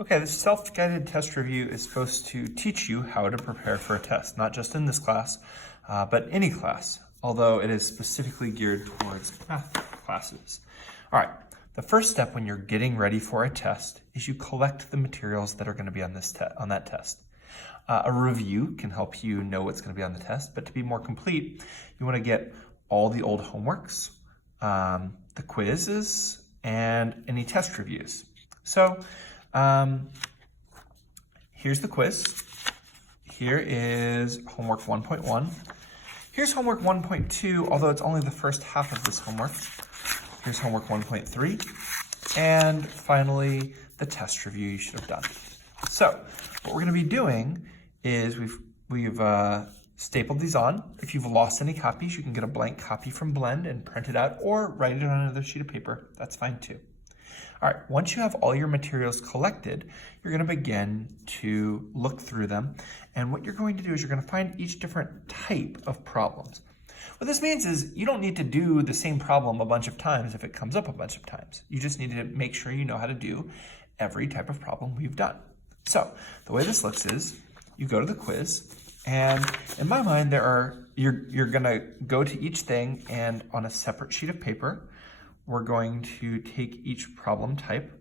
Okay, this self-guided test review is supposed to teach you how to prepare for a test, not just in this class, but any class, although it is specifically geared towards math classes. All right, the first step when you're getting ready for a test is you collect the materials that are going to be on that test. A review can help you know what's going to be on the test, but to be more complete, you want to get all the old homeworks, the quizzes, and any test reviews. So, here's the quiz. Here is homework 1.1. Here's homework 1.2, although it's only the first half of this homework. Here's homework 1.3. And finally, the test review you should have done. So what we're going to be doing is we've stapled these on. If you've lost any copies, you can get a blank copy from Blend and print it out or write it on another sheet of paper. That's fine too. All right, once you have all your materials collected, you're going to begin to look through them. And what you're going to do is you're going to find each different type of problems. What this means is you don't need to do the same problem a bunch of times if it comes up a bunch of times. You just need to make sure you know how to do every type of problem we've done. So the way this looks is you go to the quiz, and in my mind, you're going to go to each thing, and on a separate sheet of paper, we're going to take each problem type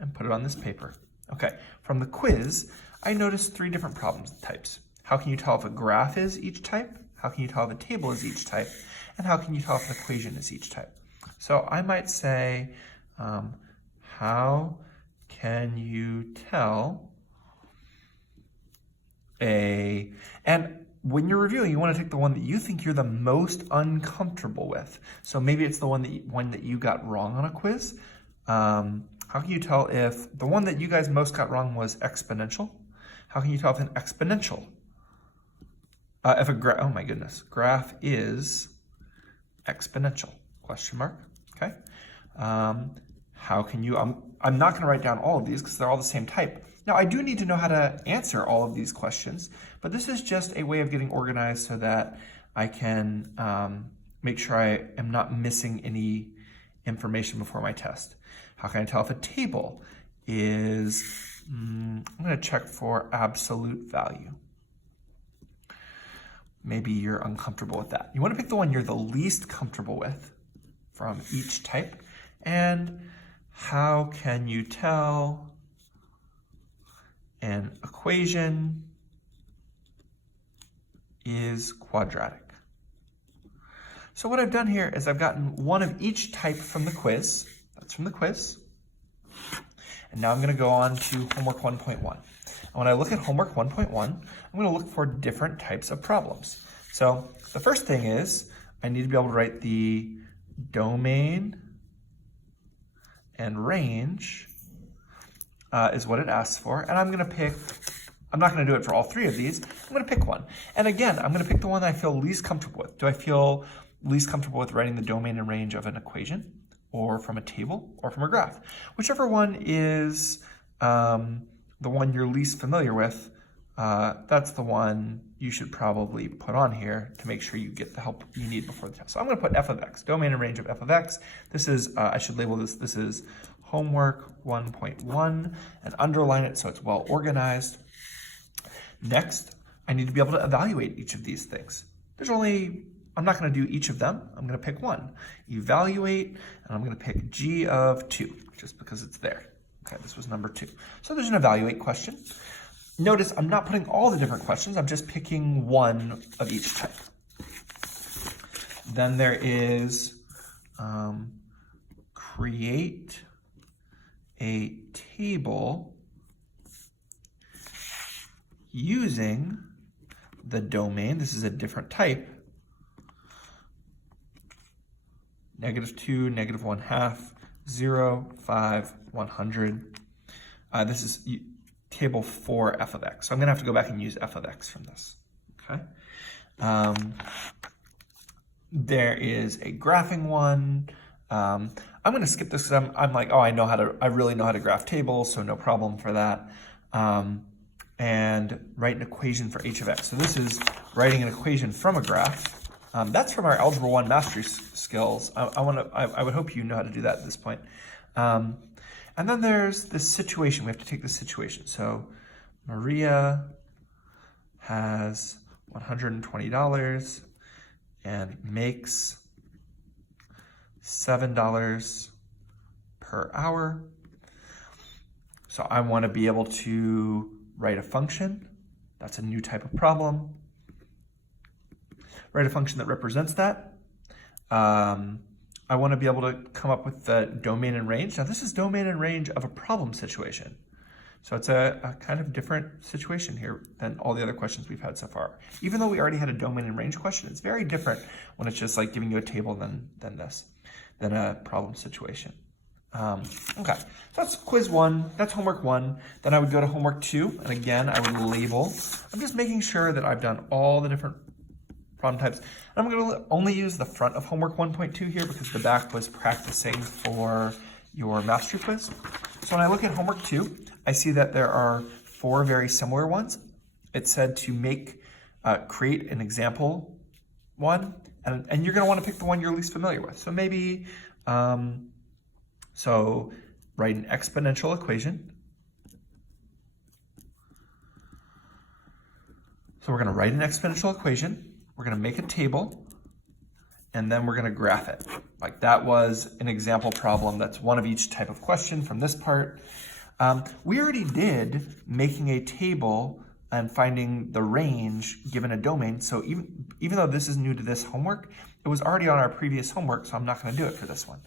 and put it on this paper. Okay, from the quiz, I noticed 3 different problem types. How can you tell if a graph is each type? How can you tell if a table is each type? And how can you tell if an equation is each type? So I might say, how can you tell and when you're reviewing, you want to take the one that you think you're the most uncomfortable with. So maybe it's the one that you got wrong on a quiz. How can you tell if the one that you guys most got wrong was exponential? How can you tell if an exponential, if a graph, oh my goodness, graph is exponential, question mark, okay? How can you, I'm not going to write down all of these because they're all the same type. Now, I do need to know how to answer all of these questions, but this is just a way of getting organized so that I can make sure I am not missing any information before my test. How can I tell if a table is, I'm going to check for absolute value. Maybe you're uncomfortable with that. You want to pick the one you're the least comfortable with from each type. And how can you tell an equation is quadratic? So what I've done here is I've gotten one of each type from the quiz. That's from the quiz. And now I'm going to go on to homework 1.1. And when I look at homework 1.1, I'm going to look for different types of problems. So the first thing is I need to be able to write the domain and range is what it asks for. And I'm going to pick, I'm not going to do it for all 3 of these. I'm going to pick one. And again, I'm going to pick the one that I feel least comfortable with. Do I feel least comfortable with writing the domain and range of an equation, or from a table, or from a graph? Whichever one is the one you're least familiar with, that's the one you should probably put on here to make sure you get the help you need before the test. So I'm going to put f of x, domain and range of f of x. This is, I should label this is homework 1.1 and underline it so it's well organized. Next, I need to be able to evaluate each of these things. I'm not going to do each of them. I'm going to pick one. Evaluate, and I'm going to pick g of 2, just because it's there. Okay, this was number 2. So there's an evaluate question. Notice I'm not putting all the different questions. I'm just picking one of each type. Then there is create a table using the domain. This is a different type. -2, -1/2, 0, 5, 100. This is table for f of x. So I'm going to have to go back and use f of x from this. Okay. There is a graphing one. I'm going to skip this because I'm like, oh, I really know how to graph tables, so no problem for that. And write an equation for h of x. So this is writing an equation from a graph. That's from our Algebra 1 mastery skills. I would hope you know how to do that at this point. And And then there's this situation. We have to take the situation. So Maria has $120 and makes $7 per hour. So I want to be able to write a function. That's a new type of problem. Write a function that represents that. I want to be able to come up with the domain and range. Now this is domain and range of a problem situation. So it's a kind of different situation here than all the other questions we've had so far. Even though we already had a domain and range question, it's very different when it's just like giving you a table than a problem situation. Okay, so that's quiz 1, that's homework 1. Then I would go to homework 2, and again, I would label. I'm just making sure that I've done all the different problem types. And I'm going to only use the front of homework 1.2 here because the back was practicing for your mastery quiz. So when I look at homework 2, I see that there are 4 very similar ones. It said to create an example one, and you're going to want to pick the one you're least familiar with. So maybe, so write an exponential equation. So we're going to write an exponential equation. We're going to make a table, and then we're going to graph it. Like that was an example problem. That's one of each type of question from this part. We already did making a table and finding the range given a domain. So even though this is new to this homework, it was already on our previous homework, so I'm not going to do it for this one.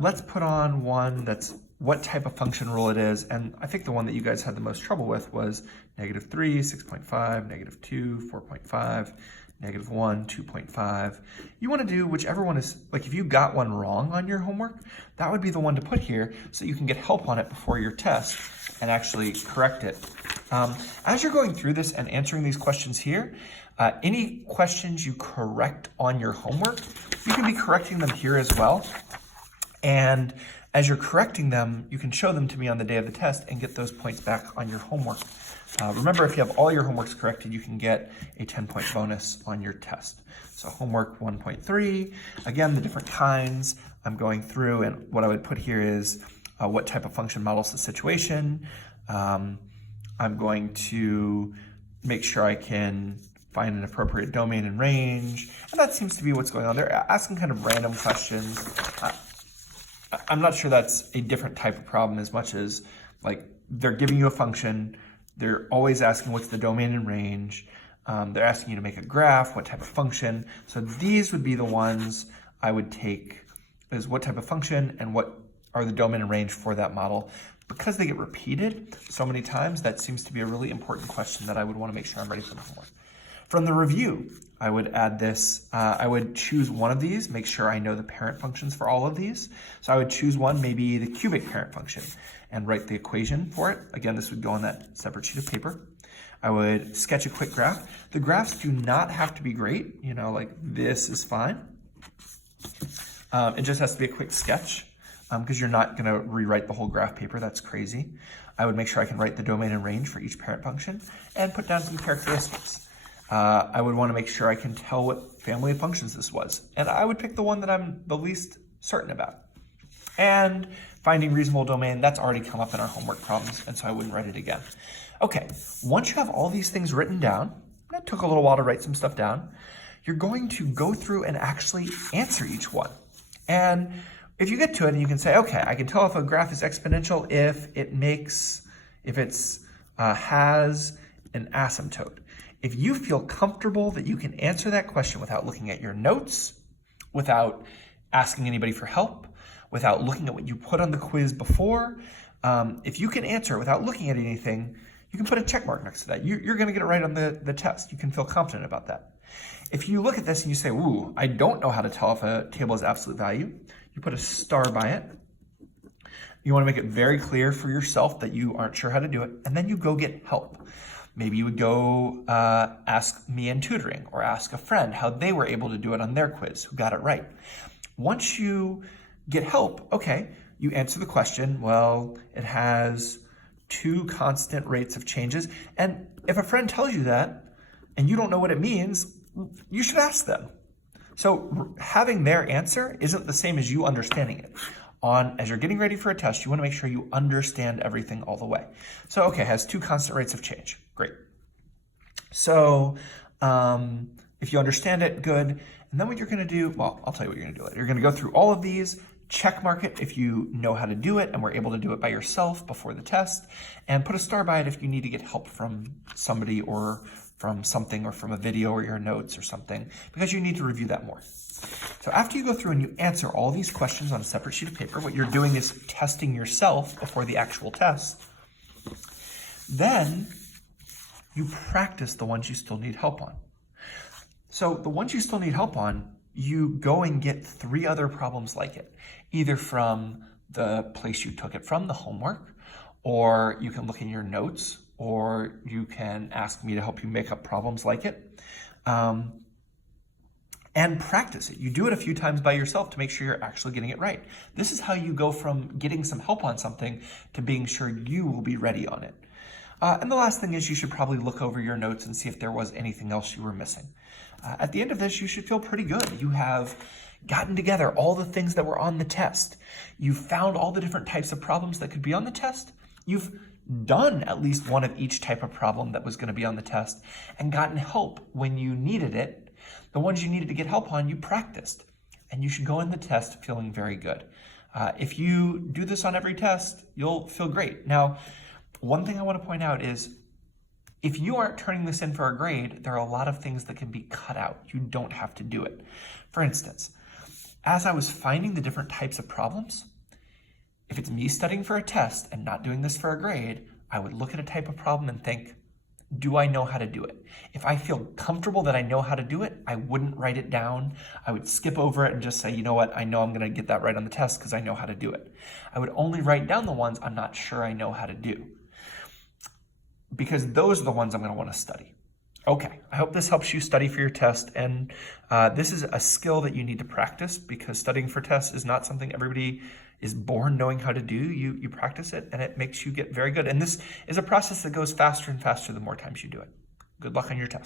Let's put on one that's what type of function rule it is. And I think the one that you guys had the most trouble with was -3, 6.5, -2, 4.5, -1, 2.5. You want to do whichever one is, like if you got one wrong on your homework, that would be the one to put here so you can get help on it before your test and actually correct it. As you're going through this and answering these questions here, any questions you correct on your homework, you can be correcting them here as well. And as you're correcting them, you can show them to me on the day of the test and get those points back on your homework. Remember, if you have all your homeworks corrected, you can get a 10-point bonus on your test. So homework 1.3, again, the different kinds I'm going through, and what I would put here is what type of function models the situation. I'm going to make sure I can find an appropriate domain and range, and that seems to be what's going on. They're asking kind of random questions. I'm not sure that's a different type of problem as much as like they're giving you a function. They're always asking what's the domain and range. They're asking you to make a graph, what type of function. So these would be the ones I would take is what type of function and what are the domain and range for that model. Because they get repeated so many times, that seems to be a really important question that I would want to make sure I'm ready for the homework. From the review, I would add this. I would choose one of these, make sure I know the parent functions for all of these. So I would choose one, maybe the cubic parent function, and write the equation for it. Again, this would go on that separate sheet of paper. I would sketch a quick graph. The graphs do not have to be great. You know, like this is fine. It just has to be a quick sketch because you're not going to rewrite the whole graph paper. That's crazy. I would make sure I can write the domain and range for each parent function and put down some characteristics. I would want to make sure I can tell what family of functions this was. And I would pick the one that I'm the least certain about. And finding reasonable domain, that's already come up in our homework problems, and so I wouldn't write it again. Okay, once you have all these things written down, that took a little while to write some stuff down, you're going to go through and actually answer each one. And if you get to it and you can say, okay, I can tell if a graph is exponential if it has an asymptote. If you feel comfortable that you can answer that question without looking at your notes, without asking anybody for help, without looking at what you put on the quiz before, if you can answer without looking at anything, you can put a check mark next to that. You're going to get it right on the test. You can feel confident about that. If you look at this and you say, ooh, I don't know how to tell if a table is absolute value, you put a star by it. You want to make it very clear for yourself that you aren't sure how to do it, and then you go get help. Maybe you would go ask me in tutoring or ask a friend how they were able to do it on their quiz, who got it right. Once you get help, okay, you answer the question, well, it has 2 constant rates of changes. And if a friend tells you that and you don't know what it means, you should ask them. So having their answer isn't the same as you understanding it. as you're getting ready for a test, you want to make sure you understand everything all the way. So, okay, it has 2 constant rates of change. Great. So, if you understand it, good. And then what you're going to do, well, I'll tell you what you're going to do later. You're going to go through all of these, check mark it if you know how to do it and were able to do it by yourself before the test, and put a star by it if you need to get help from somebody or from something or from a video or your notes or something, because you need to review that more. So after you go through and you answer all these questions on a separate sheet of paper, what you're doing is testing yourself before the actual test. Then you practice the ones you still need help on. So the ones you still need help on, you go and get 3 other problems like it, either from the place you took it from, the homework, or you can look in your notes, or you can ask me to help you make up problems like it. And practice it. You do it a few times by yourself to make sure you're actually getting it right. This is how you go from getting some help on something to being sure you will be ready on it. And the last thing is you should probably look over your notes and see if there was anything else you were missing. At the end of this, you should feel pretty good. You have gotten together all the things that were on the test. You've found all the different types of problems that could be on the test. You've done at least one of each type of problem that was going to be on the test and gotten help when you needed it. The ones you needed to get help on, you practiced, and you should go in the test feeling very good. If you do this on every test, you'll feel great. Now, one thing I want to point out is if you aren't turning this in for a grade, there are a lot of things that can be cut out. You don't have to do it. For instance, as I was finding the different types of problems, if it's me studying for a test and not doing this for a grade, I would look at a type of problem and think, do I know how to do it? If I feel comfortable that I know how to do it, I wouldn't write it down. I would skip over it and just say, you know what, I know I'm going to get that right on the test because I know how to do it. I would only write down the ones I'm not sure I know how to do, because those are the ones I'm going to want to study. Okay, I hope this helps you study for your test, and this is a skill that you need to practice, because studying for tests is not something everybody is born knowing how to do. You practice it, and it makes you get very good. And this is a process that goes faster and faster the more times you do it. Good luck on your test.